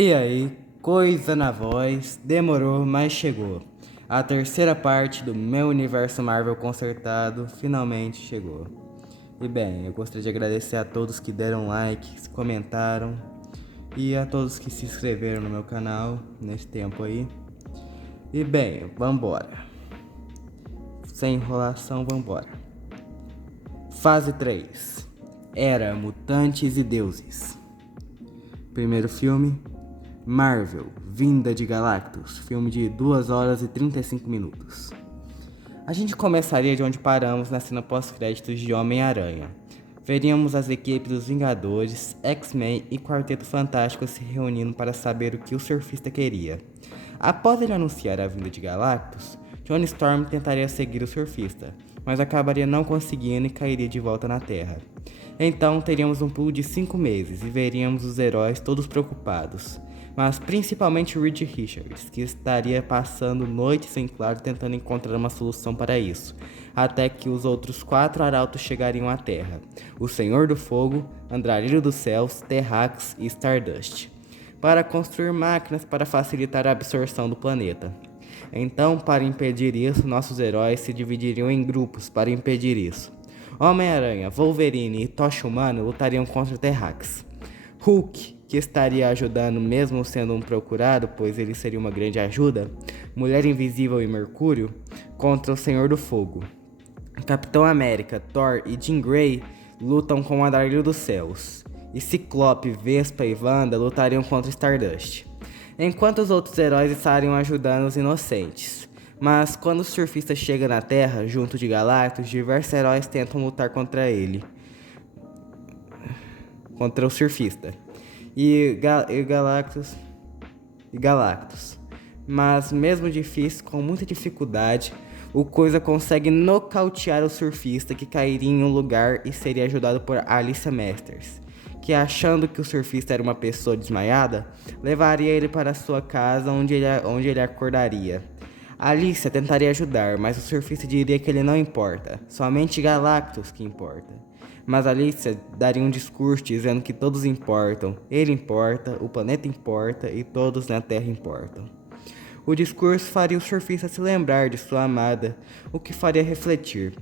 E aí, coisa na voz, demorou, mas chegou. A terceira parte do meu universo Marvel consertado finalmente chegou. E bem, eu gostaria de agradecer a todos que deram like, que comentaram e a todos que se inscreveram no meu canal nesse tempo aí. E bem, vambora. Sem enrolação, vambora. Fase 3. Era Mutantes e Deuses. Primeiro filme, Marvel, Vinda de Galactus, filme de 2 horas e 35 minutos. A gente começaria de onde paramos na cena pós-créditos de Homem-Aranha. Veríamos as equipes dos Vingadores, X-Men e Quarteto Fantástico se reunindo para saber o que o surfista queria. Após ele anunciar a vinda de Galactus, Johnny Storm tentaria seguir o surfista, mas acabaria não conseguindo e cairia de volta na Terra. Então teríamos um pulo de 5 meses e veríamos os heróis todos preocupados, mas principalmente Reed Richards, que estaria passando noites em claro tentando encontrar uma solução para isso, até que os outros 4 arautos chegariam à Terra: o Senhor do Fogo, Andarilho dos Céus, Terrax e Stardust, para construir máquinas para facilitar a absorção do planeta. Então, para impedir isso, nossos heróis se dividiriam em grupos para impedir isso. Homem-Aranha, Wolverine e Tocha Humana lutariam contra o Terrax. Hulk, que estaria ajudando mesmo sendo um procurado, pois ele seria uma grande ajuda. Mulher Invisível e Mercúrio contra o Senhor do Fogo. Capitão América, Thor e Jean Grey lutam com o Andarilho dos Céus. E Ciclope, Vespa e Wanda lutariam contra Stardust, enquanto os outros heróis estariam ajudando os inocentes. Mas quando o surfista chega na Terra, junto de Galactus, diversos heróis tentam lutar contra ele. Contra o surfista. E Galactus. Mas mesmo difícil, com muita dificuldade, o Coisa consegue nocautear o surfista, que cairia em um lugar e seria ajudado por Alicia Masters, que, achando que o surfista era uma pessoa desmaiada, levaria ele para sua casa onde ele acordaria. Alicia tentaria ajudar, mas o surfista diria que ele não importa, somente Galactus que importa. Mas Alicia daria um discurso dizendo que todos importam, ele importa, o planeta importa e todos na Terra importam. O discurso faria o surfista se lembrar de sua amada, o que faria refletir,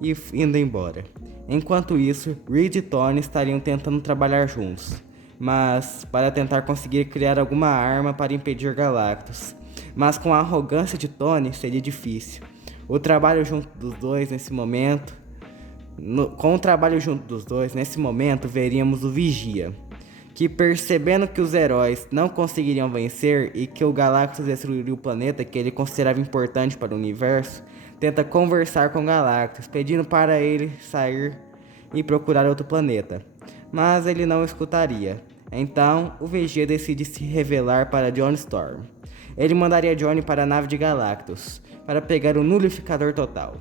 e indo embora. Enquanto isso, Reed e Tony estariam tentando trabalhar juntos, mas para tentar conseguir criar alguma arma para impedir Galactus. Mas com a arrogância de Tony seria difícil. Com o trabalho junto dos dois nesse momento, veríamos o Vigia, que, percebendo que os heróis não conseguiriam vencer e que o Galactus destruiria o planeta que ele considerava importante para o universo, tenta conversar com Galactus, pedindo para ele sair e procurar outro planeta. Mas ele não escutaria. Então, o Vigia decide se revelar para Johnny Storm. Ele mandaria Johnny para a nave de Galactus, para pegar o Nulificador Total.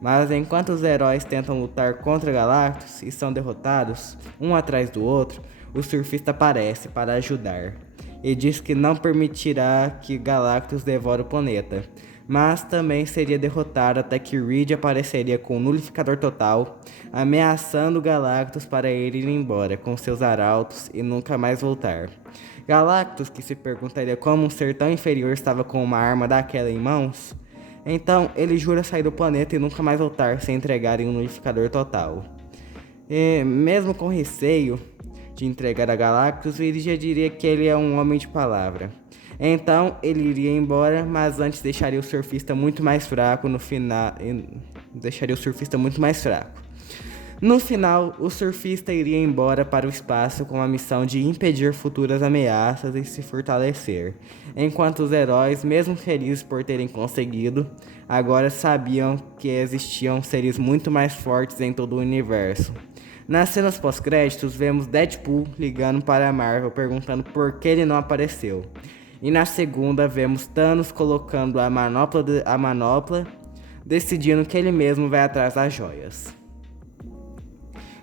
Mas enquanto os heróis tentam lutar contra Galactus e são derrotados, um atrás do outro, o surfista aparece para ajudar e diz que não permitirá que Galactus devore o planeta, mas também seria derrotado até que Reed apareceria com o Nulificador Total, ameaçando Galactus para ele ir embora com seus arautos e nunca mais voltar. Galactus, que se perguntaria como um ser tão inferior estava com uma arma daquela em mãos, então ele jura sair do planeta e nunca mais voltar sem entregarem um Nulificador Total. E mesmo com receio de entregar a Galactus, ele já diria que ele é um homem de palavra. Então ele iria embora, mas antes deixaria o surfista muito mais fraco no final. No final, o surfista iria embora para o espaço com a missão de impedir futuras ameaças e se fortalecer, enquanto os heróis, mesmo felizes por terem conseguido, agora sabiam que existiam seres muito mais fortes em todo o universo. Nas cenas pós-créditos, vemos Deadpool ligando para a Marvel perguntando por que ele não apareceu. E na segunda, vemos Thanos colocando a manopla, decidindo que ele mesmo vai atrás das joias.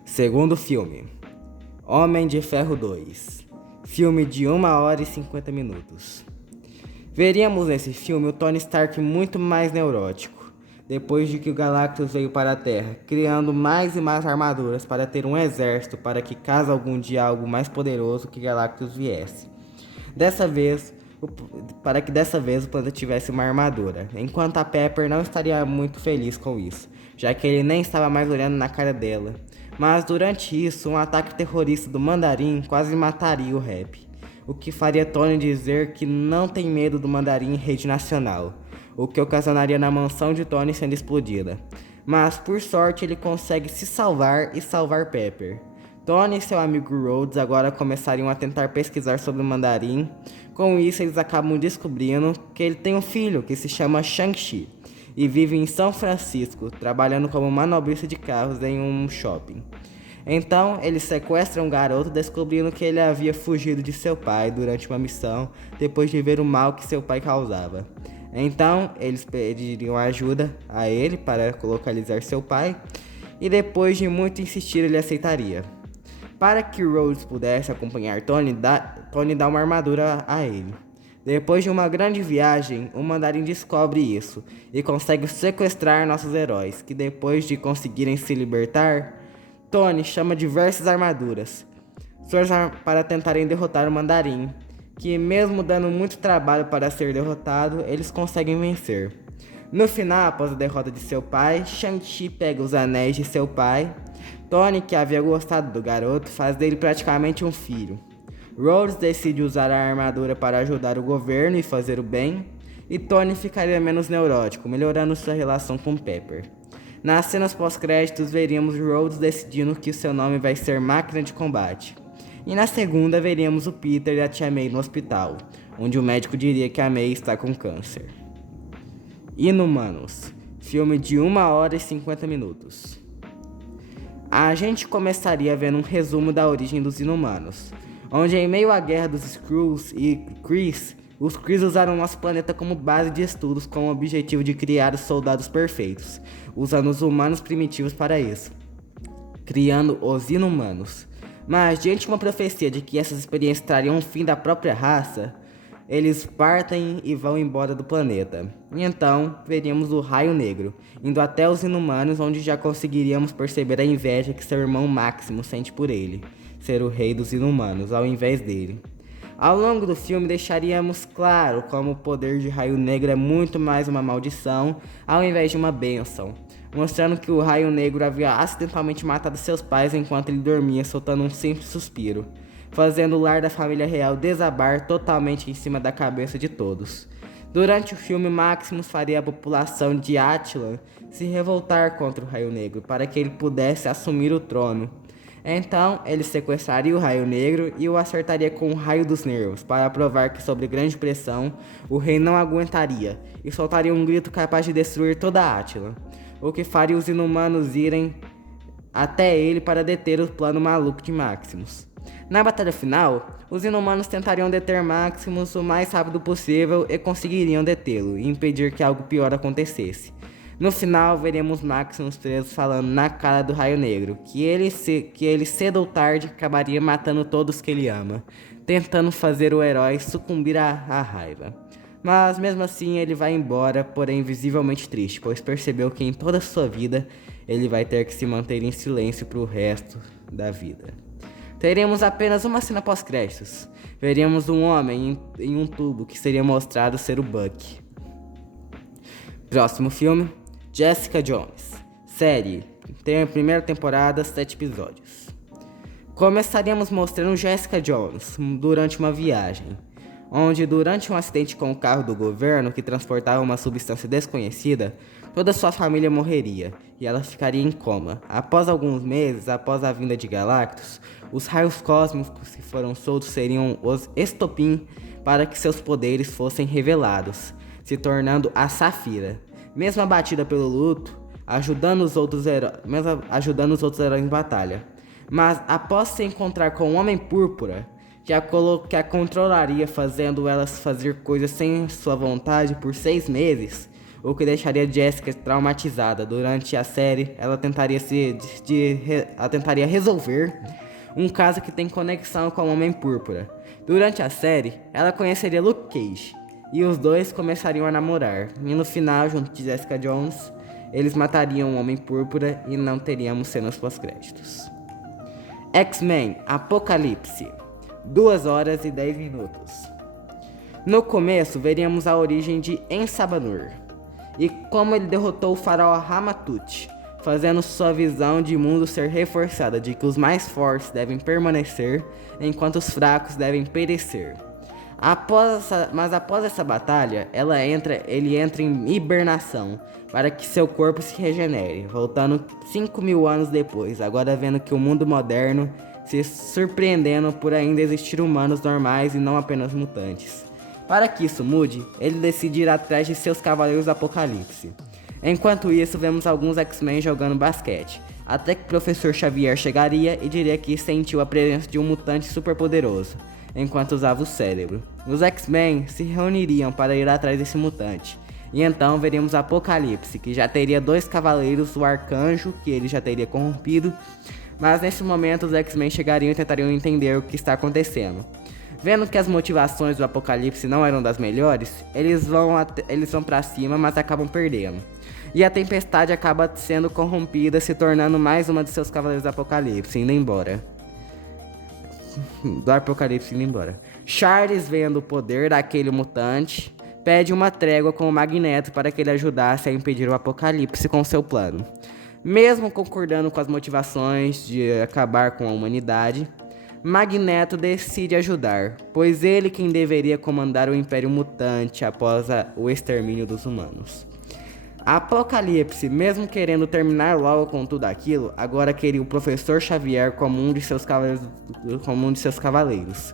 Segundo filme, Homem de Ferro 2, filme de 1 hora e 50 minutos. Veríamos nesse filme o Tony Stark muito mais neurótico, depois de que o Galactus veio para a Terra, criando mais e mais armaduras para ter um exército para que, caso algum dia algo mais poderoso que Galactus viesse, para que dessa vez o planeta tivesse uma armadura, enquanto a Pepper não estaria muito feliz com isso, já que ele nem estava mais olhando na cara dela. Mas durante isso, um ataque terrorista do Mandarim quase mataria o Rap, o que faria Tony dizer que não tem medo do Mandarim em rede nacional, o que ocasionaria na mansão de Tony sendo explodida. Mas por sorte ele consegue se salvar e salvar Pepper. Tony e seu amigo Rhodes agora começariam a tentar pesquisar sobre o Mandarim. Com isso, eles acabam descobrindo que ele tem um filho que se chama Shang-Chi e vive em São Francisco, trabalhando como manobrista de carros em um shopping. Então, eles sequestram o garoto, descobrindo que ele havia fugido de seu pai durante uma missão, depois de ver o mal que seu pai causava. Então, eles pediriam ajuda a ele para localizar seu pai, e depois de muito insistir, ele aceitaria. Para que Rhodes pudesse acompanhar Tony dá uma armadura a ele. Depois de uma grande viagem, o Mandarim descobre isso e consegue sequestrar nossos heróis, que depois de conseguirem se libertar, Tony chama diversas armaduras para tentarem derrotar o Mandarim, que mesmo dando muito trabalho para ser derrotado, eles conseguem vencer. No final, após a derrota de seu pai, Shang-Chi pega os anéis de seu pai. Tony, que havia gostado do garoto, faz dele praticamente um filho. Rhodes decide usar a armadura para ajudar o governo e fazer o bem, e Tony ficaria menos neurótico, melhorando sua relação com Pepper. Nas cenas pós-créditos, veríamos Rhodes decidindo que o seu nome vai ser Máquina de Combate. E na segunda, veríamos o Peter e a tia May no hospital, onde o médico diria que a May está com câncer. Inumanos, filme de 1 hora e 50 minutos. A gente começaria vendo um resumo da origem dos Inumanos, onde em meio à guerra dos Skrulls e Krees, os Krees usaram nosso planeta como base de estudos com o objetivo de criar os soldados perfeitos, usando os humanos primitivos para isso, criando os Inumanos. Mas diante de uma profecia de que essas experiências trariam o fim da própria raça, eles partem e vão embora do planeta. E então, veríamos o Raio Negro, indo até os Inumanos, onde já conseguiríamos perceber a inveja que seu irmão Máximo sente por ele, ser o rei dos Inumanos, ao invés dele. Ao longo do filme, deixaríamos claro como o poder de Raio Negro é muito mais uma maldição, ao invés de uma bênção, mostrando que o Raio Negro havia acidentalmente matado seus pais enquanto ele dormia, soltando um simples suspiro, fazendo o lar da família real desabar totalmente em cima da cabeça de todos. Durante o filme, Maximus faria a população de Attilan se revoltar contra o Raio Negro para que ele pudesse assumir o trono. Então, ele sequestraria o Raio Negro e o acertaria com o Raio dos Nervos para provar que, sob grande pressão, o rei não aguentaria e soltaria um grito capaz de destruir toda Attilan, o que faria os Inumanos irem até ele para deter o plano maluco de Maximus. Na batalha final, os Inumanos tentariam deter Maximus o mais rápido possível e conseguiriam detê-lo e impedir que algo pior acontecesse. No final, veremos Maximus preso falando na cara do Raio Negro que ele cedo ou tarde acabaria matando todos que ele ama, tentando fazer o herói sucumbir à raiva. Mas mesmo assim ele vai embora, porém visivelmente triste, pois percebeu que em toda a sua vida ele vai ter que se manter em silêncio pro resto da vida. Teremos apenas uma cena pós-créditos. Veremos um homem em um tubo que seria mostrado ser o Bucky. Próximo filme, Jessica Jones. Série, tem a primeira temporada, 7 episódios. Começaríamos mostrando Jessica Jones durante uma viagem, onde durante um acidente com o carro do governo que transportava uma substância desconhecida, toda sua família morreria e ela ficaria em coma. Após alguns meses, após a vinda de Galactus, os raios cósmicos que foram soltos seriam os estopim para que seus poderes fossem revelados, se tornando a Safira. Mesmo abatida pelo luto, ajudando os outros heróis em batalha. Mas após se encontrar com o Homem Púrpura, que a controlaria, fazendo ela fazer coisas sem sua vontade por 6 meses, o que deixaria Jessica traumatizada. Durante a série, ela tentaria resolver um caso que tem conexão com o Homem Púrpura. Durante a série, ela conheceria Luke Cage, e os dois começariam a namorar. E no final, junto de Jessica Jones, eles matariam o Homem Púrpura e não teríamos cenas pós-créditos. X-Men Apocalipse, 2 horas e 10 minutos. No começo, veríamos a origem de Ensabanur e como ele derrotou o faraó Ramatut, fazendo sua visão de mundo ser reforçada de que os mais fortes devem permanecer, enquanto os fracos devem perecer. Mas após essa batalha, ele entra em hibernação para que seu corpo se regenere, voltando 5.000 anos depois, agora vendo que o mundo moderno se surpreendendo por ainda existir humanos normais e não apenas mutantes. Para que isso mude, ele decide ir atrás de seus Cavaleiros do Apocalipse. Enquanto isso, vemos alguns X-Men jogando basquete, até que o Professor Xavier chegaria e diria que sentiu a presença de um mutante superpoderoso, enquanto usava o cérebro. Os X-Men se reuniriam para ir atrás desse mutante, e então veremos Apocalipse, que já teria 2 cavaleiros, o Arcanjo, que ele já teria corrompido, mas nesse momento os X-Men chegariam e tentariam entender o que está acontecendo. Vendo que as motivações do Apocalipse não eram das melhores, eles vão pra cima, mas acabam perdendo. E a Tempestade acaba sendo corrompida, se tornando mais uma de seus Cavaleiros do Apocalipse, indo embora. Charles, vendo o poder daquele mutante, pede uma trégua com o Magneto para que ele ajudasse a impedir o Apocalipse com seu plano. Mesmo concordando com as motivações de acabar com a humanidade, Magneto decide ajudar, pois ele quem deveria comandar o Império Mutante após o extermínio dos humanos. Apocalipse, mesmo querendo terminar logo com tudo aquilo, agora queria o Professor Xavier como um de seus cavaleiros.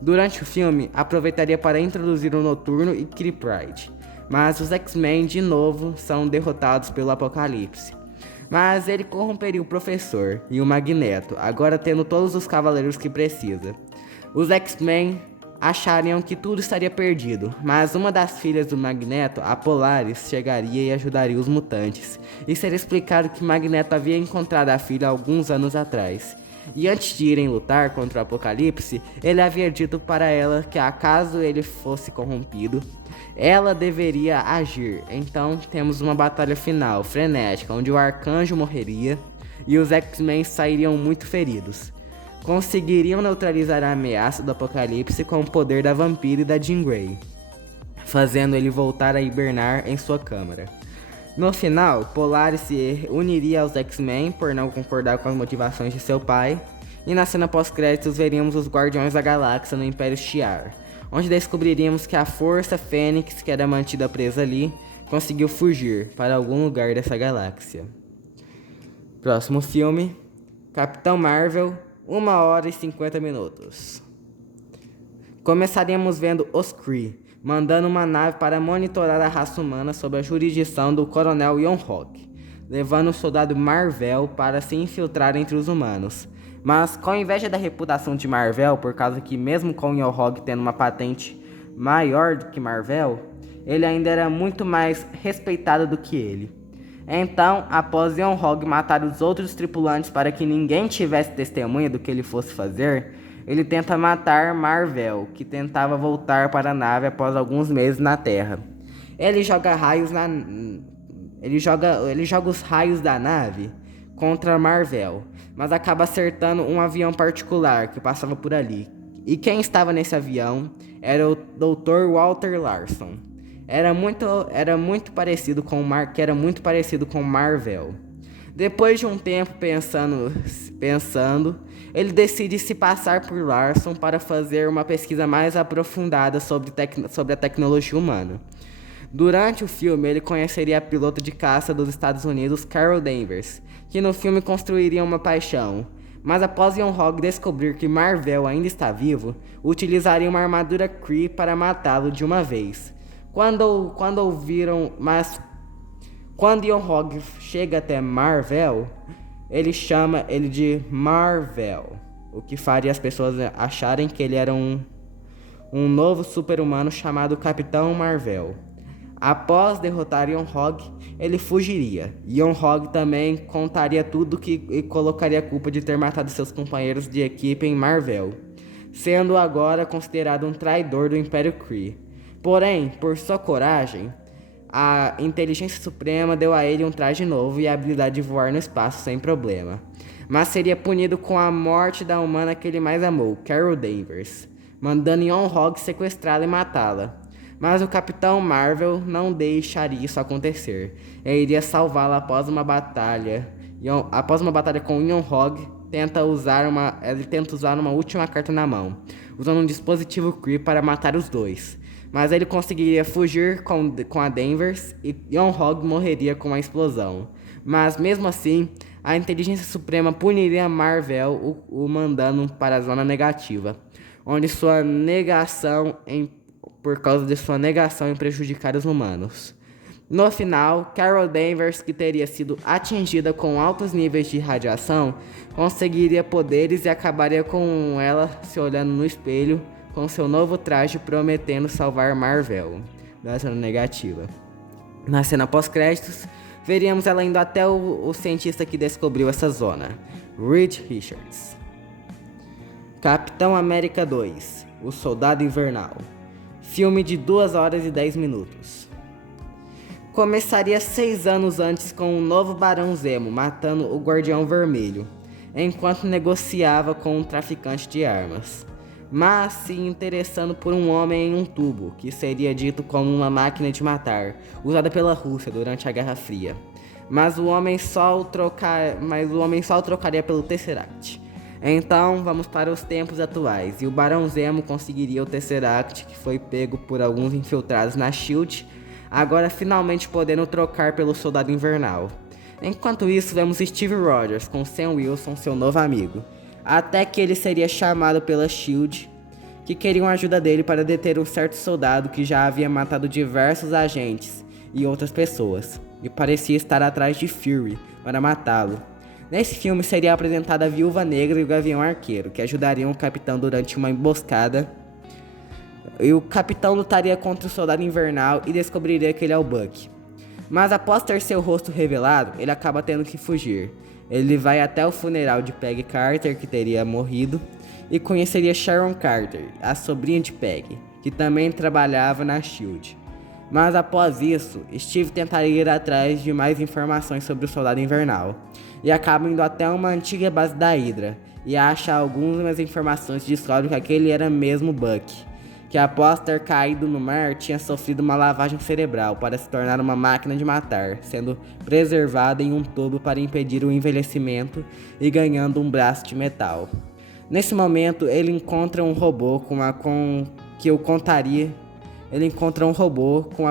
Durante o filme, aproveitaria para introduzir o Noturno e Kitty Pryde, mas os X-Men de novo são derrotados pelo Apocalipse. Mas ele corromperia o Professor e o Magneto, agora tendo todos os cavaleiros que precisa. Os X-Men achariam que tudo estaria perdido, mas uma das filhas do Magneto, a Polaris, chegaria e ajudaria os mutantes. E seria explicado que Magneto havia encontrado a filha alguns anos atrás. E antes de irem lutar contra o Apocalipse, ele havia dito para ela que caso ele fosse corrompido, ela deveria agir. Então temos uma batalha final, frenética, onde o Arcanjo morreria e os X-Men sairiam muito feridos. Conseguiriam neutralizar a ameaça do Apocalipse com o poder da Vampira e da Jean Grey, fazendo ele voltar a hibernar em sua câmara. No final, Polaris se uniria aos X-Men por não concordar com as motivações de seu pai, e na cena pós-créditos veríamos os Guardiões da Galáxia no Império Shi'ar, onde descobriríamos que a Força Fênix, que era mantida presa ali, conseguiu fugir para algum lugar dessa galáxia. Próximo filme, Capitão Marvel, 1 hora e 50 minutos. Começaríamos vendo os Kree, mandando uma nave para monitorar a raça humana sob a jurisdição do Coronel Yon-Hog, levando o soldado Mar-Vell para se infiltrar entre os humanos. Mas com inveja da reputação de Mar-Vell, por causa que mesmo com Yon-Hog tendo uma patente maior do que Mar-Vell, ele ainda era muito mais respeitado do que ele. Então, após Yon-Hog matar os outros tripulantes para que ninguém tivesse testemunha do que ele fosse fazer, ele tenta matar Mar-Vell, que tentava voltar para a nave após alguns meses na Terra. Ele joga os raios da nave contra Mar-Vell, mas acaba acertando um avião particular que passava por ali. E quem estava nesse avião era o Dr. Walter Larson. Era muito parecido com Mar-Vell. Depois de um tempo pensando, ele decide se passar por Larson para fazer uma pesquisa mais aprofundada sobre a tecnologia humana. Durante o filme, ele conheceria a pilota de caça dos Estados Unidos, Carol Danvers, que no filme construiria uma paixão. Mas após Yon-Hog descobrir que Mar-Vell ainda está vivo, utilizaria uma armadura Kree para matá-lo de uma vez. Quando Yon-Hog chega até Mar-Vell, ele chama ele de Mar-Vell, o que faria as pessoas acharem que ele era um novo super-humano chamado Capitão Mar-Vell. Após derrotar Yon-Hog, ele fugiria. Yon-Hog também contaria tudo e colocaria a culpa de ter matado seus companheiros de equipe em Mar-Vell, sendo agora considerado um traidor do Império Kree. Porém, por sua coragem, a Inteligência Suprema deu a ele um traje novo e a habilidade de voar no espaço sem problema. Mas seria punido com a morte da humana que ele mais amou, Carol Danvers. mandando Ion-Hog sequestrá-la e matá-la. Mas o Capitão Marvel não deixaria isso acontecer. Ele iria salvá-la após uma batalha. Após uma batalha com Ion-Hog, ele tenta usar uma última carta na mão, usando um dispositivo Kree para matar os dois. Mas ele conseguiria fugir com a Danvers e Ion-Hog morreria com a explosão. Mas mesmo assim, a Inteligência Suprema puniria Marvel, o mandando para a zona negativa, onde por causa de sua negação em prejudicar os humanos. No final, Carol Danvers, que teria sido atingida com altos níveis de radiação, conseguiria poderes e acabaria com ela se olhando no espelho com seu novo traje, prometendo salvar Marvel da zona negativa. Na cena pós-créditos, veríamos ela indo até o cientista que descobriu essa zona, Reed Richards. Capitão América 2, O Soldado Invernal. Filme de 2 horas e 10 minutos. Começaria 6 anos antes com o novo Barão Zemo matando o Guardião Vermelho, enquanto negociava com um traficante de armas, mas se interessando por um homem em um tubo, que seria dito como uma máquina de matar, usada pela Rússia durante a Guerra Fria. Mas o homem só o trocaria pelo Tesseract. Então, vamos para os tempos atuais, e o Barão Zemo conseguiria o Tesseract, que foi pego por alguns infiltrados na SHIELD, agora finalmente podendo trocar pelo Soldado Invernal. Enquanto isso, vemos Steve Rogers com Sam Wilson, seu novo amigo, até que ele seria chamado pela SHIELD, que queriam ajuda dele para deter um certo soldado que já havia matado diversos agentes e outras pessoas, e parecia estar atrás de Fury para matá-lo. Nesse filme seria apresentada a Viúva Negra e o Gavião Arqueiro, que ajudariam o Capitão durante uma emboscada. E o Capitão lutaria contra o Soldado Invernal e descobriria que ele é o Bucky. Mas após ter seu rosto revelado, ele acaba tendo que fugir. Ele vai até o funeral de Peggy Carter, que teria morrido, e conheceria Sharon Carter, a sobrinha de Peggy, que também trabalhava na SHIELD. Mas após isso, Steve tentaria ir atrás de mais informações sobre o Soldado Invernal, e acaba indo até uma antiga base da Hydra, e acha algumas informações e descobre que aquele era mesmo Bucky, que após ter caído no mar, tinha sofrido uma lavagem cerebral para se tornar uma máquina de matar, sendo preservada em um tubo para impedir o envelhecimento e ganhando um braço de metal. Nesse momento, ele encontra um robô com a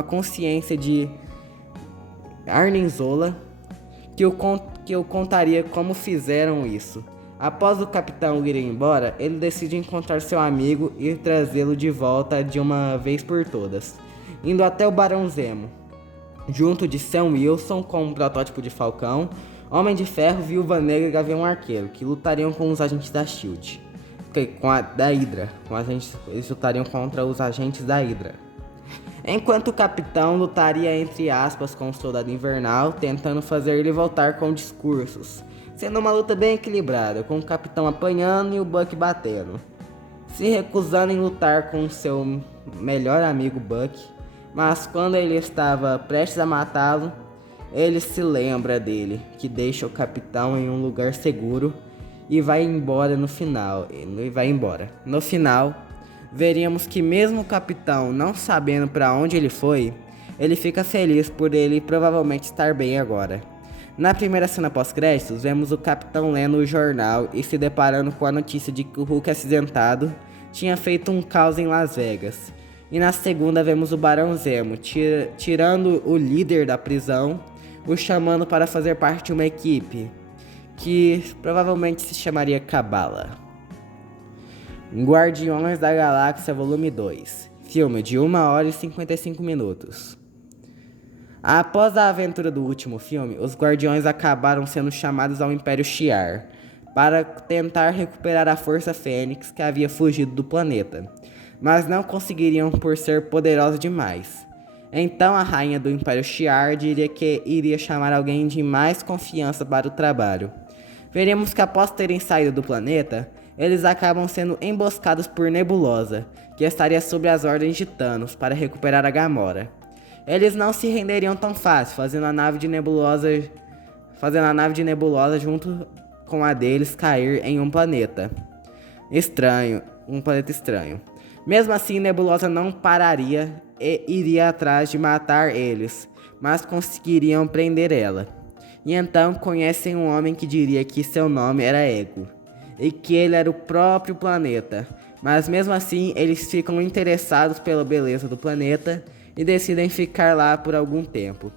consciência de Arnim Zola, que o contaria como fizeram isso. Após o capitão ir embora, ele decide encontrar seu amigo e trazê-lo de volta de uma vez por todas, indo até o Barão Zemo, junto de Sam Wilson com um protótipo de Falcão, Homem de Ferro, Viúva Negra e Gavião Arqueiro, que lutariam com os agentes da SHIELD. Da Hydra. Eles lutariam contra os agentes da Hydra. Enquanto o capitão lutaria entre aspas com o Soldado Invernal, tentando fazer ele voltar com discursos, sendo uma luta bem equilibrada, com o capitão apanhando e o Bucky batendo, se recusando em lutar com seu melhor amigo Bucky, mas quando ele estava prestes a matá-lo, ele se lembra dele, que deixa o capitão em um lugar seguro e vai embora no final. No final, veríamos que mesmo o capitão não sabendo para onde ele foi, ele fica feliz por ele provavelmente estar bem agora. Na primeira cena pós-créditos, vemos o capitão lendo o jornal e se deparando com a notícia de que o Hulk acidentado tinha feito um caos em Las Vegas. E na segunda vemos o Barão Zemo tirando o líder da prisão, o chamando para fazer parte de uma equipe, que provavelmente se chamaria Cabala. Guardiões da Galáxia Volume 2, filme de 1 hora e 55 minutos. Após a aventura do último filme, os Guardiões acabaram sendo chamados ao Império Shi'ar para tentar recuperar a Força Fênix que havia fugido do planeta, mas não conseguiriam por ser poderosos demais. Então a rainha do Império Shi'ar diria que iria chamar alguém de mais confiança para o trabalho. Veremos que após terem saído do planeta, eles acabam sendo emboscados por Nebulosa, que estaria sob as ordens de Thanos para recuperar a Gamora. Eles não se renderiam tão fácil, fazendo a nave de Nebulosa junto com a deles cair em um planeta estranho. Mesmo assim, Nebulosa não pararia e iria atrás de matar eles, mas conseguiriam prender ela. E então conhecem um homem que diria que seu nome era Ego, e que ele era o próprio planeta. Mas mesmo assim, eles ficam interessados pela beleza do planeta e decidem ficar lá por algum tempo.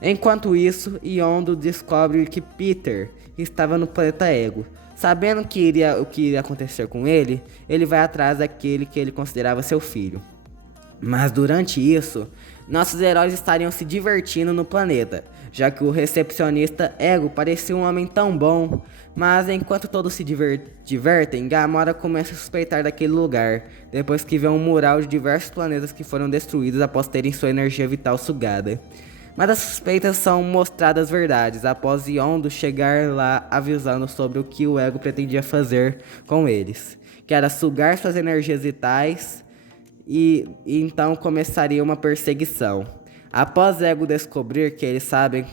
Enquanto isso, Yondo descobre que Peter estava no planeta Ego. Sabendo o que iria acontecer com ele, ele vai atrás daquele que ele considerava seu filho. Mas durante isso, nossos heróis estariam se divertindo no planeta, já que o recepcionista Ego parecia um homem tão bom. Mas enquanto todos se divertem, Gamora começa a suspeitar daquele lugar, depois que vê um mural de diversos planetas que foram destruídos após terem sua energia vital sugada. Mas as suspeitas são mostradas verdades após Yondo chegar lá avisando sobre o que o Ego pretendia fazer com eles, que era sugar suas energias vitais e então começaria uma perseguição. Após Ego descobrir que eles sabem,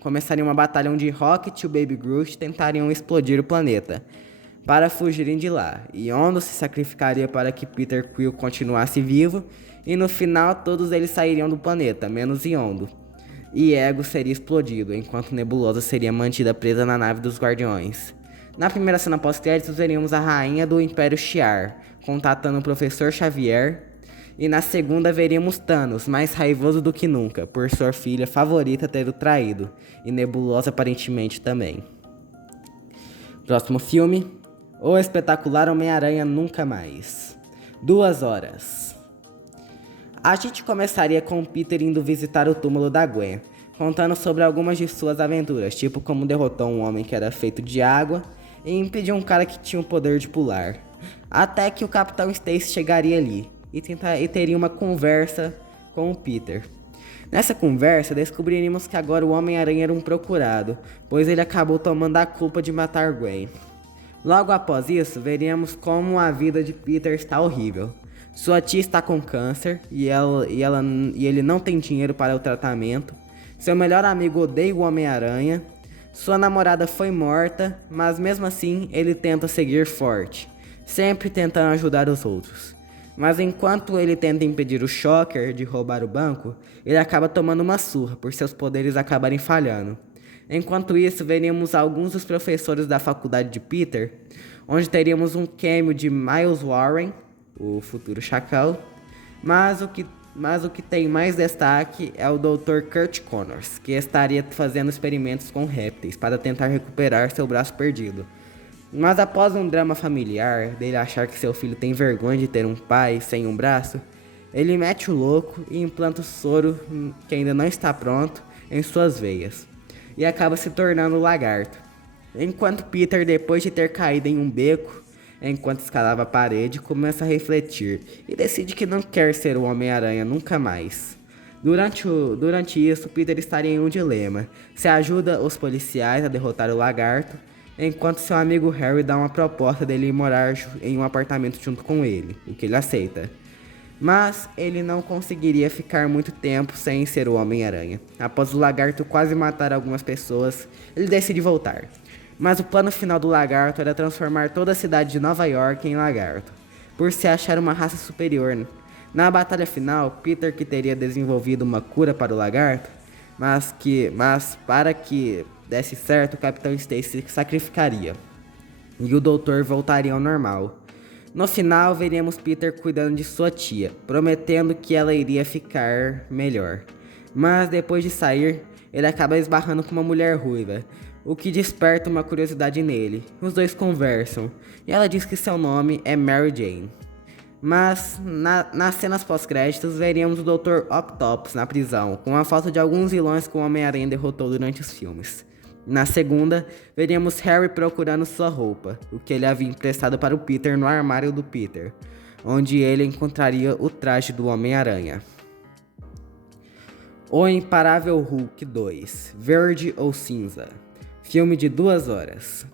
começaria uma batalha onde Rocket e o Baby Groot tentariam explodir o planeta para fugirem de lá. Yondo se sacrificaria para que Peter Quill continuasse vivo e no final todos eles sairiam do planeta, menos Yondo. E Ego seria explodido, enquanto Nebulosa seria mantida presa na nave dos Guardiões. Na primeira cena pós-créditos veríamos a rainha do Império Shi'ar contatando o Professor Xavier, e na segunda veríamos Thanos, mais raivoso do que nunca, por sua filha favorita ter o traído, e Nebulosa aparentemente também. Próximo filme, O Espetacular Homem-Aranha Nunca Mais. 2 horas. A gente começaria com Peter indo visitar o túmulo da Gwen, contando sobre algumas de suas aventuras, tipo como derrotou um homem que era feito de água e impediu um cara que tinha o poder de pular. Até que o Capitão Stacy chegaria ali e teria uma conversa com o Peter. Nessa conversa, descobriríamos que agora o Homem-Aranha era um procurado, pois ele acabou tomando a culpa de matar Gwen. Logo após isso, veríamos como a vida de Peter está horrível. Sua tia está com câncer e ele não tem dinheiro para o tratamento. Seu melhor amigo odeia o Homem-Aranha. Sua namorada foi morta, mas mesmo assim ele tenta seguir forte, sempre tentando ajudar os outros. Mas enquanto ele tenta impedir o Shocker de roubar o banco, ele acaba tomando uma surra por seus poderes acabarem falhando. Enquanto isso, veremos alguns dos professores da faculdade de Peter, onde teríamos um cameo de Miles Warren, o futuro Chacal, mas o que tem mais destaque é o Dr. Kurt Connors, que estaria fazendo experimentos com répteis para tentar recuperar seu braço perdido. Mas após um drama familiar, dele achar que seu filho tem vergonha de ter um pai sem um braço, ele mete o louco e implanta o soro, que ainda não está pronto, em suas veias, e acaba se tornando um lagarto. Enquanto Peter, depois de ter caído em um beco, enquanto escalava a parede, começa a refletir e decide que não quer ser o Homem-Aranha nunca mais. Durante isso, Peter estaria em um dilema: se ajuda os policiais a derrotar o lagarto, enquanto seu amigo Harry dá uma proposta dele morar em um apartamento junto com ele, o que ele aceita. Mas ele não conseguiria ficar muito tempo sem ser o Homem-Aranha. Após o lagarto quase matar algumas pessoas, ele decide voltar. Mas o plano final do lagarto era transformar toda a cidade de Nova York em lagarto, por se achar uma raça superior. Na batalha final, Peter, que teria desenvolvido uma cura para o lagarto, mas para que desse certo, o Capitão Stacy se sacrificaria, e o Doutor voltaria ao normal. No final, veremos Peter cuidando de sua tia, prometendo que ela iria ficar melhor. Mas depois de sair, ele acaba esbarrando com uma mulher ruiva, o que desperta uma curiosidade nele. Os dois conversam, e ela diz que seu nome é Mary Jane. Mas, nas cenas pós-créditos, veríamos o Dr. Octopus na prisão, com a foto de alguns vilões que o Homem-Aranha derrotou durante os filmes. Na segunda, veríamos Harry procurando sua roupa, o que ele havia emprestado para o Peter no armário do Peter, onde ele encontraria o traje do Homem-Aranha. O Imparável Hulk 2, Verde ou Cinza, filme de 2 horas.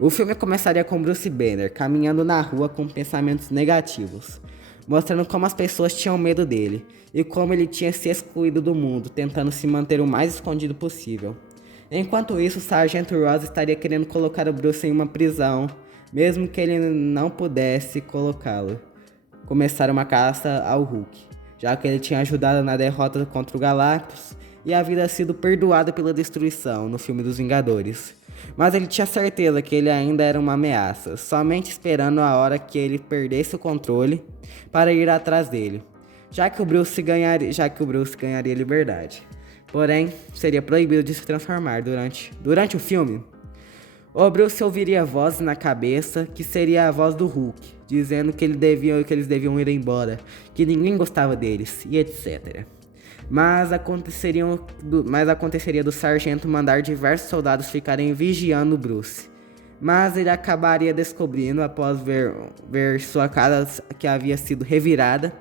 O filme começaria com Bruce Banner caminhando na rua com pensamentos negativos, mostrando como as pessoas tinham medo dele e como ele tinha se excluído do mundo, tentando se manter o mais escondido possível. Enquanto isso, o Sargento Ross estaria querendo colocar o Bruce em uma prisão, mesmo que ele não pudesse começar uma caça ao Hulk, já que ele tinha ajudado na derrota contra o Galactus e havia sido perdoado pela destruição no filme dos Vingadores. Mas ele tinha certeza que ele ainda era uma ameaça, somente esperando a hora que ele perdesse o controle para ir atrás dele, já que o Bruce ganharia liberdade. Porém, seria proibido de se transformar durante o filme. O Bruce ouviria vozes na cabeça, que seria a voz do Hulk, dizendo que eles deviam ir embora, que ninguém gostava deles, e etc. Mas aconteceria do sargento mandar diversos soldados ficarem vigiando o Bruce. Mas ele acabaria descobrindo após ver sua cara que havia sido revirada,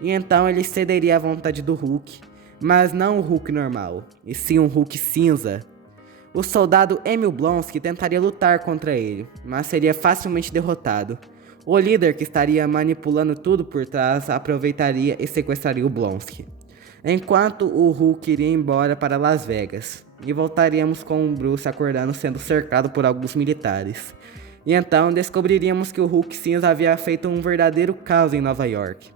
e então ele cederia à vontade do Hulk, mas não o Hulk normal, e sim um Hulk cinza. O soldado Emil Blonsky tentaria lutar contra ele, mas seria facilmente derrotado. O líder, que estaria manipulando tudo por trás, aproveitaria e sequestraria o Blonsky, enquanto o Hulk iria embora para Las Vegas, e voltaríamos com o Bruce acordando sendo cercado por alguns militares. E então descobriríamos que o Hulk cinza havia feito um verdadeiro caos em Nova York,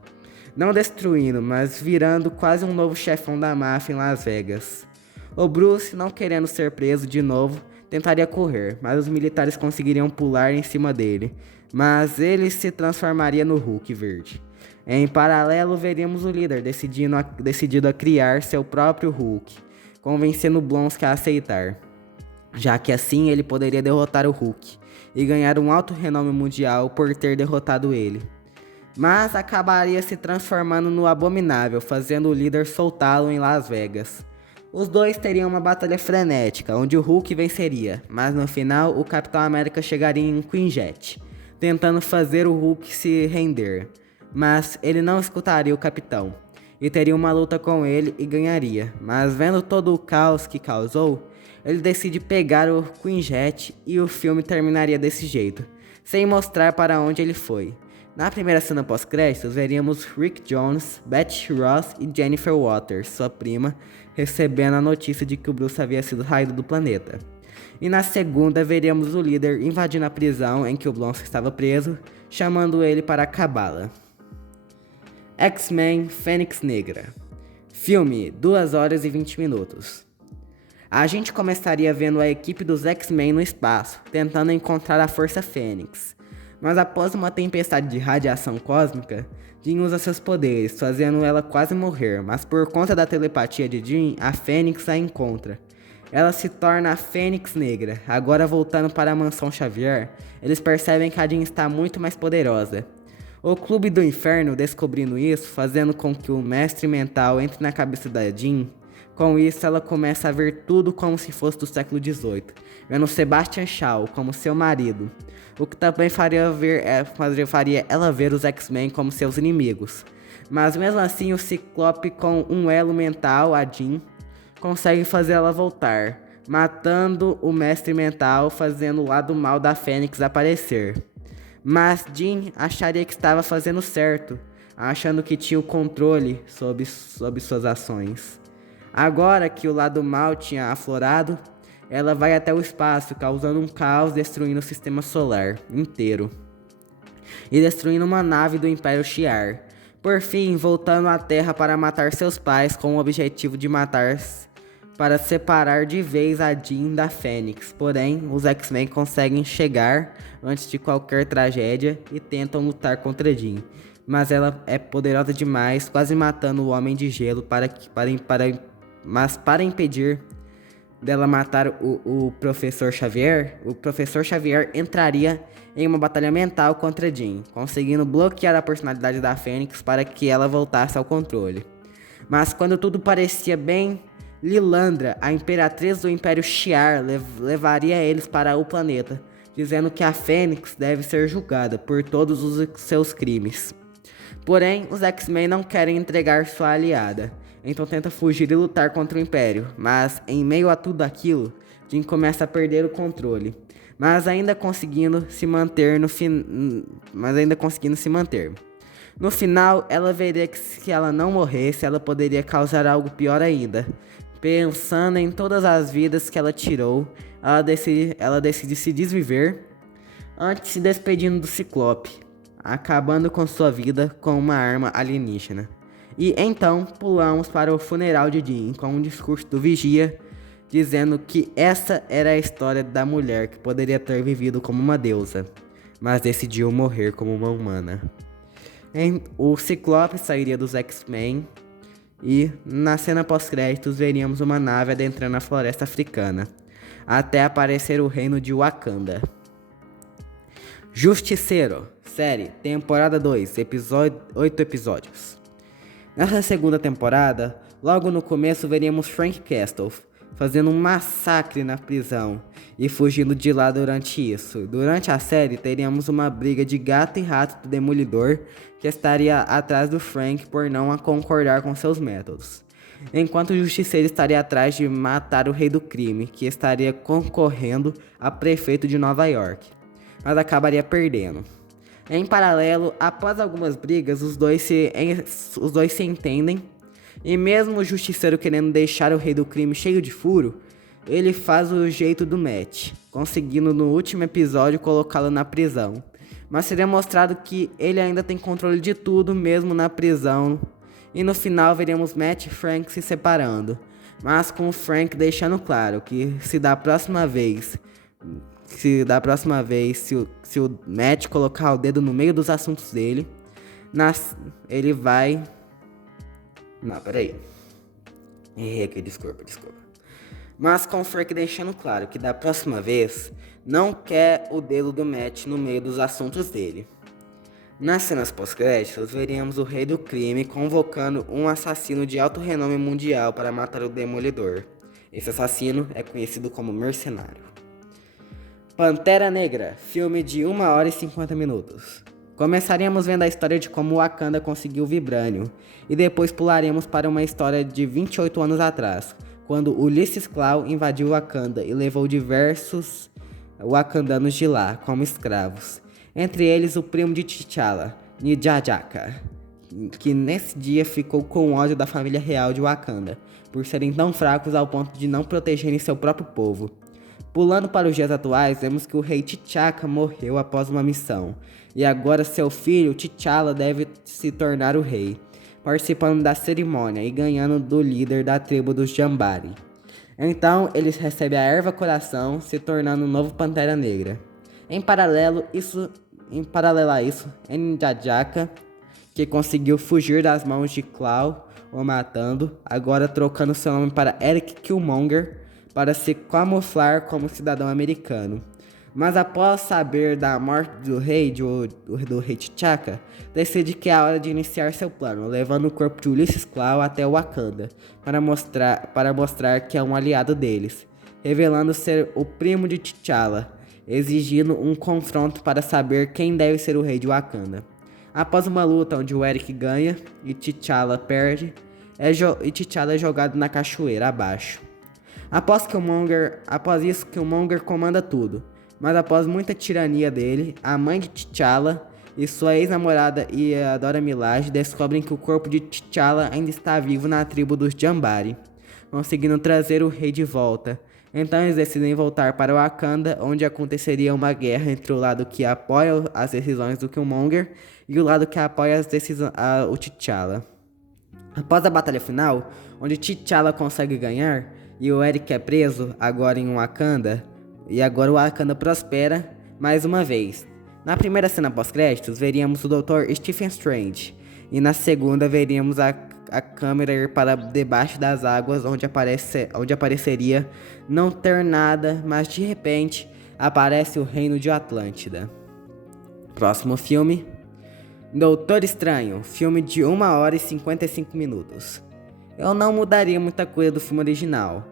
não destruindo, mas virando quase um novo chefão da máfia em Las Vegas. O Bruce, não querendo ser preso de novo, tentaria correr, mas os militares conseguiriam pular em cima dele, mas ele se transformaria no Hulk verde. Em paralelo, veríamos o líder decidido a criar seu próprio Hulk, convencendo Blonsky a aceitar, já que assim ele poderia derrotar o Hulk e ganhar um alto renome mundial por ter derrotado ele. Mas acabaria se transformando no Abominável, fazendo o líder soltá-lo em Las Vegas. Os dois teriam uma batalha frenética, onde o Hulk venceria, mas no final o Capitão América chegaria em Quinjet, tentando fazer o Hulk se render. Mas ele não escutaria o Capitão, e teria uma luta com ele e ganharia. Mas vendo todo o caos que causou, ele decide pegar o Quinjet e o filme terminaria desse jeito, sem mostrar para onde ele foi. Na primeira cena pós-créditos, veríamos Rick Jones, Betsy Ross e Jennifer Waters, sua prima, recebendo a notícia de que o Bruce havia sido raído do planeta. E na segunda, veríamos o líder invadindo a prisão em que o Blonsky estava preso, chamando ele para acabá-la. X-Men Fênix Negra. Filme, 2 horas e 20 minutos. A gente começaria vendo a equipe dos X-Men no espaço, tentando encontrar a Força Fênix. Mas após uma tempestade de radiação cósmica, Jean usa seus poderes, fazendo ela quase morrer, mas por conta da telepatia de Jean, a Fênix a encontra. Ela se torna a Fênix Negra. Agora voltando para a Mansão Xavier, eles percebem que a Jean está muito mais poderosa. O Clube do Inferno, descobrindo isso, fazendo com que o Mestre Mental entre na cabeça da Jean. Com isso, ela começa a ver tudo como se fosse do século XVIII, vendo Sebastian Shaw como seu marido, o que também faria ela ver os X-Men como seus inimigos. Mas mesmo assim, o Ciclope, com um elo mental, a Jean, consegue fazer ela voltar, matando o Mestre Mental, fazendo o lado mal da Fênix aparecer. Mas Jean acharia que estava fazendo certo, achando que tinha o controle sobre suas ações. Agora que o lado mal tinha aflorado, ela vai até o espaço, causando um caos, destruindo o sistema solar inteiro e destruindo uma nave do Império Shi'ar. Por fim, voltando à Terra para matar seus pais, com o objetivo de para separar de vez a Jean da Fênix. Porém, os X-Men conseguem chegar antes de qualquer tragédia e tentam lutar contra Jean. Mas ela é poderosa demais, quase matando o Homem de Gelo mas para impedir dela matar o Professor Xavier, o Professor Xavier entraria em uma batalha mental contra Jean, conseguindo bloquear a personalidade da Fênix para que ela voltasse ao controle. Mas quando tudo parecia bem, Lilandra, a imperatriz do Império Shi'ar, levaria eles para o planeta, dizendo que a Fênix deve ser julgada por todos os seus crimes. Porém, os X-Men não querem entregar sua aliada, então tenta fugir e lutar contra o Império, mas em meio a tudo aquilo, Jean começa a perder o controle, mas ainda conseguindo se manter. No final, ela veria que se ela não morresse, ela poderia causar algo pior ainda. Pensando em todas as vidas que ela tirou, ela decide se desviver, antes se despedindo do Ciclope, acabando com sua vida com uma arma alienígena. E então pulamos para o funeral de Jean com um discurso do Vigia, dizendo que essa era a história da mulher que poderia ter vivido como uma deusa, mas decidiu morrer como uma humana. O Ciclope sairia dos X-Men e na cena pós-créditos veríamos uma nave adentrando a floresta africana, até aparecer o reino de Wakanda. Justiceiro, série, temporada 2, 8 episódios. Nessa segunda temporada, logo no começo veríamos Frank Castle fazendo um massacre na prisão e fugindo de lá durante isso. Durante a série, teríamos uma briga de gato e rato do Demolidor que estaria atrás do Frank por não concordar com seus métodos, enquanto o Justiceiro estaria atrás de matar o Rei do Crime, que estaria concorrendo a prefeito de Nova York, mas acabaria perdendo. Em paralelo, após algumas brigas, os dois se entendem, e mesmo o Justiceiro querendo deixar o Rei do Crime cheio de furo, ele faz o jeito do Matt, conseguindo no último episódio colocá-lo na prisão. Mas seria mostrado que ele ainda tem controle de tudo, mesmo na prisão. E no final veremos Matt e Frank se separando, mas com o Frank deixando claro que se da próxima vez se o Matt colocar o dedo no meio dos assuntos dele, ele vai... Não, peraí. Errei aqui, desculpa. Mas com o Frank deixando claro que da próxima vez não quer o dedo do Matt no meio dos assuntos dele. Nas cenas pós-créditos, veríamos o Rei do Crime convocando um assassino de alto renome mundial para matar o Demolidor. Esse assassino é conhecido como Mercenário. Pantera Negra, filme de 1 hora e 50 minutos. Começaríamos vendo a história de como Wakanda conseguiu o Vibranium, e depois pularemos para uma história de 28 anos atrás, quando Ulysses Klaue invadiu Wakanda e levou diversos wakandanos de lá como escravos, entre eles o primo de T'Challa, N'Jadaka, que nesse dia ficou com ódio da família real de Wakanda, por serem tão fracos ao ponto de não protegerem seu próprio povo. Pulando para os dias atuais, vemos que o rei T'Chaka morreu após uma missão, e agora seu filho T'Challa deve se tornar o rei, participando da cerimônia e ganhando do líder da tribo dos Jambari. Então, eles recebem a erva coração, se tornando o novo Pantera Negra. Em paralelo a isso, N'Jadaka, que conseguiu fugir das mãos de Klaue, o matando, agora trocando seu nome para Eric Killmonger, para se camuflar como cidadão americano. Mas após saber da morte do rei T'Chaka, decide que é hora de iniciar seu plano, levando o corpo de Ulysses Klaue até Wakanda, para mostrar que é um aliado deles, revelando ser o primo de T'Challa, exigindo um confronto para saber quem deve ser o rei de Wakanda. Após uma luta onde o Eric ganha e T'Challa perde, T'Challa é jogado na cachoeira abaixo. Após isso, Killmonger comanda tudo, mas após muita tirania dele, a mãe de T'Challa e sua ex-namorada Dora Milaje descobrem que o corpo de T'Challa ainda está vivo na tribo dos Jambari, conseguindo trazer o rei de volta. Então eles decidem voltar para Wakanda, onde aconteceria uma guerra entre o lado que apoia as decisões do Killmonger e o lado que apoia o T'Challa. Após a batalha final, onde T'Challa consegue ganhar e o Eric é preso, agora em Wakanda, e agora o Wakanda prospera mais uma vez. Na primeira cena pós-créditos, veríamos o Dr. Stephen Strange, e na segunda veríamos a câmera ir para debaixo das águas, onde apareceria não ter nada, mas de repente aparece o reino de Atlântida. Próximo filme, Doutor Estranho, filme de 1 hora e 55 minutos. Eu não mudaria muita coisa do filme original.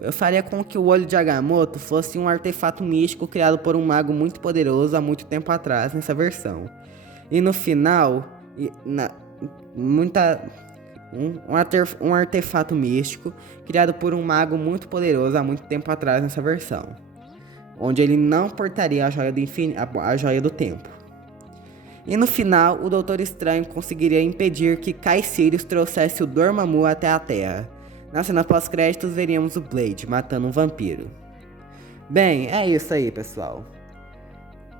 Eu faria com que o olho de Agamotto fosse um artefato místico criado por um mago muito poderoso há muito tempo atrás nessa versão. E no final, um artefato místico criado por um mago muito poderoso há muito tempo atrás nessa versão, onde ele não portaria a joia do tempo. E no final, o Doutor Estranho conseguiria impedir que Kai Sirius trouxesse o Dormammu até a Terra. Na cena pós-créditos, veríamos o Blade matando um vampiro. Bem, é isso aí, pessoal.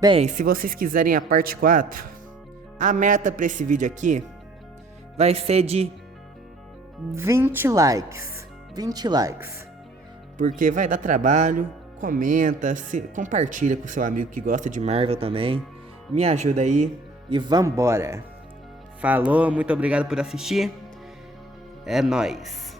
Bem, se vocês quiserem a parte 4, a meta para esse vídeo aqui vai ser de 20 likes. 20 likes. Porque vai dar trabalho. Comenta, compartilha com seu amigo que gosta de Marvel também. Me ajuda aí e vambora. Falou, muito obrigado por assistir. É nóis.